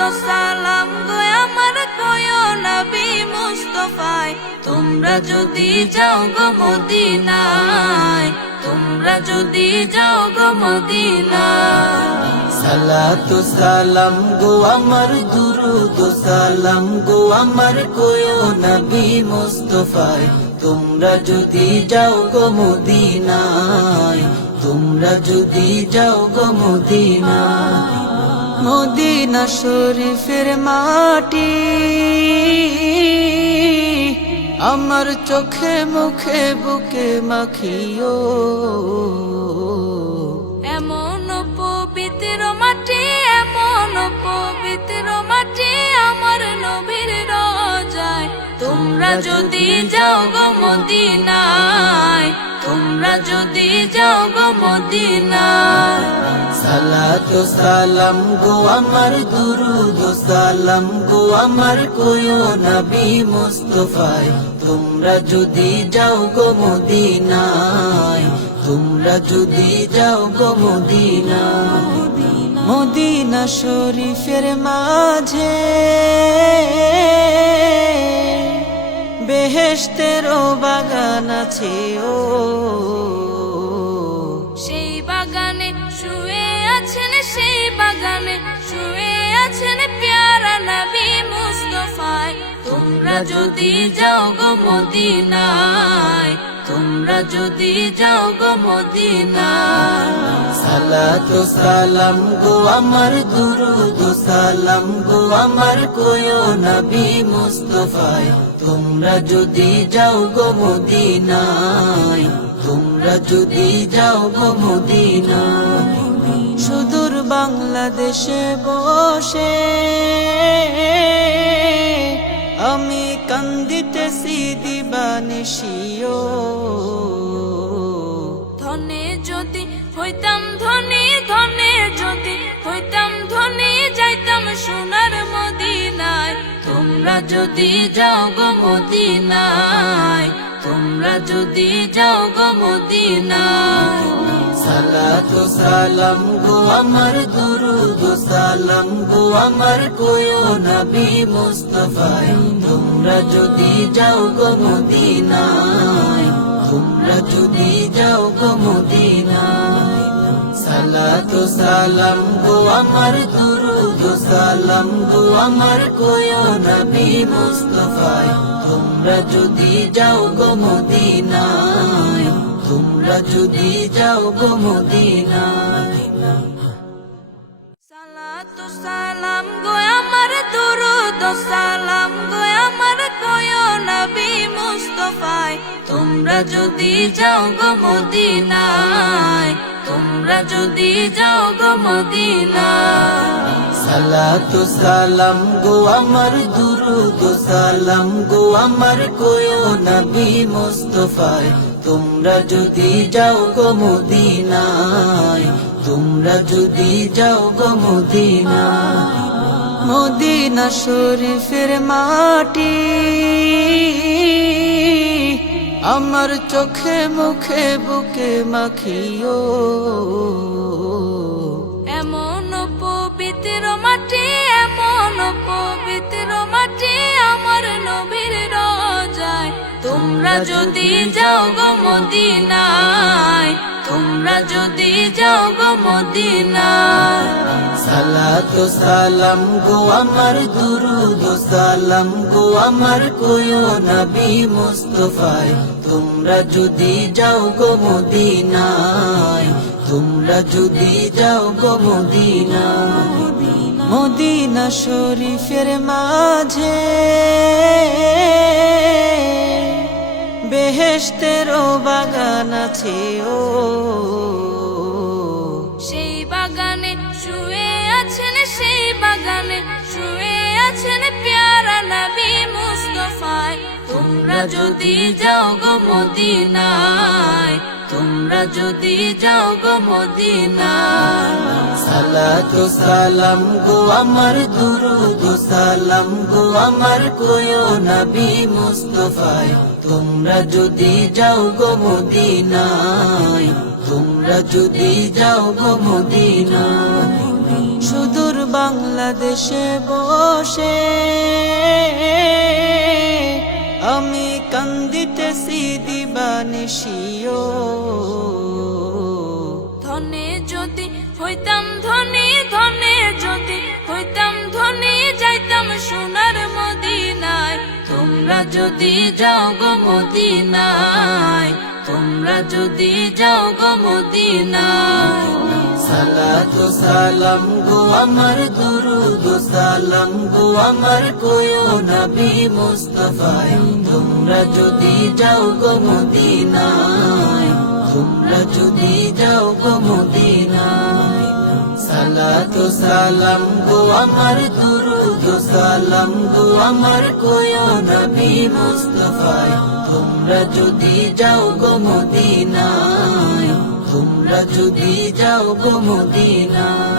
ও সালাম গো আমার কয়ো নবী মুস্তাফায় তোমরা যদি যাও গো মদিনায় তোমরা যদি যাও গো মদিনায় সালাতু সালাম গো আমার দুরুদ ও সালাম গো আমার কোয়ো নবী মুস্তাফায় তোমরা যদি যাও গো মদিনায় তোমরা যদি যাও গো মদিনায় মদিনা শরীফের মাটি আমার চোখে মুখে বুকে মাখিও এমন পবিত্র মাটি এমন পবিত্র মাটি আমার নবীর রোজায় তোমরা যদি যাও গো মদিনায় তোমরা যদি যাও গো মদিনায় সালাতু সালাম গো আমার দুরুদ ও সালাম গো আমার কোয়ো নবী মুস্তাফায় তোমরা যদি যাও গো মদিনায় তোমরা যদি যাও গো মদিনায় মদিনা শরীফের মাঝে বেহেশতেরও বাগান আছে ও সেই বাগানে শুয়ে আছেন সেই বাগানে শুয়ে আছেন প্যারা নবী মুস্তাফায় তোমরা যদি যাও গো মদিনায় তোমরা যদি যাও গো মদিনায় সালাতু সালাম গো আমার দুরুদ ও সালাম গো আমার কোয়ো নবী মুস্তাফায় তোমরা যদি যাও গো মদিনায় তোমরা যদি যাও গো মদিনায় সুদূর বাংলাদেশে বসে আমি কান্দিতেছি দিবানিশিও ধনে যদি হইতাম ধনী ধনে যদি হইতাম ধনী যাইতাম সোনার মদিনায় তোমরা যদি যাও গো মদিনায় তোমরা যদি যাও গো মদিনায় সালাতু সালাম গো আমার দুরুদ ও সালাম গো আমার কোয়ো নবী মুস্তাফায় তোমরা যদি যাও গো মদিনায় তোমরা যদি যাও গো মদিনায় সালাতু সালাম গো আমার দুরুদ ও সালাম গো আমার কোয়ো নবী মুস্তাফায় তোমরা যদি যাও গো মদিনায় তোমরা যদি যাও গো মদিনায় সালাতু সালাম গো আমার দুরুদ ও সালাম গো আমার কয়ো নবী মুস্তাফায় তোমরা যদি যাও গো মদিনায় তোমরা যদি যাও গো মদিনায় সালাতু সালাম গো আমার দুরুদ ও সালাম গো আমার কোয়ো নবী মুস্তাফায় তোমরা যদি যাও গো মদিনায় তোমরা যদি যাও গো মদিনায় মদিনা শরীফের মাটি আমার চোখে মুখে বুকে মাখিও এমন পবিত্র মাটি এমন পবিত্র মাটি আমার নবীর রোজায় তোমরা যদি যাও গো মদিনায় তোমরা যদি যাও গো মদিনায় সালাতু সালাম গো আমার দুরুদ ও সালাম গো আমার কোয়ো নবী মুস্তাফায় তোমরা যদি যাও গো মদিনায় তোমরা যদি যাও গো মদিনায় মদিনা শরীফের মাঝে বেহেশতেরও বাগান আছে ও সেই বাগানে শুয়ে আছেন সেই বাগানে শুয়ে আছেন প্যারা নবী মুস্তাফায় তোমরা যদি যাও গো মদিনায় তোমরা যদি যাও গো মদিনায় সালাতু সালাম গো আমার দুরুদ ও সালাম গো আমার কোয়ো নবী মুস্তাফায় তোমরা যদি যাও গো মদিনায় তোমরা যদি যাও গো মদিনায় সুদূর বাংলাদেশে বসে আমি কান্দিতেছি দিবানিশিও ধনে যদি হইতাম ধনী, ধনে যদি হইতাম ধনী, যাইতাম সোনার মদিনায়। তোমরা যদি যাও গো মদিনায়, তোমরা যদি যাও গো মদিনায়। সালাতু সালাম গো আমার দুরুদ সালাম গো আমার কোয়ো নবী মুস্তাফায়। তোমরা যদি যাও গো মদিনায়, তোমরা যদি যাও গো মদিনায়। সালাতু সালাম গো আমার দুরুদ সালাম গো আমার কোয়ো নবী মুস্তাফায়। তোমরা যদি যাও গো মদিনায়, তোমরা যদি যাও গো মদিনায়।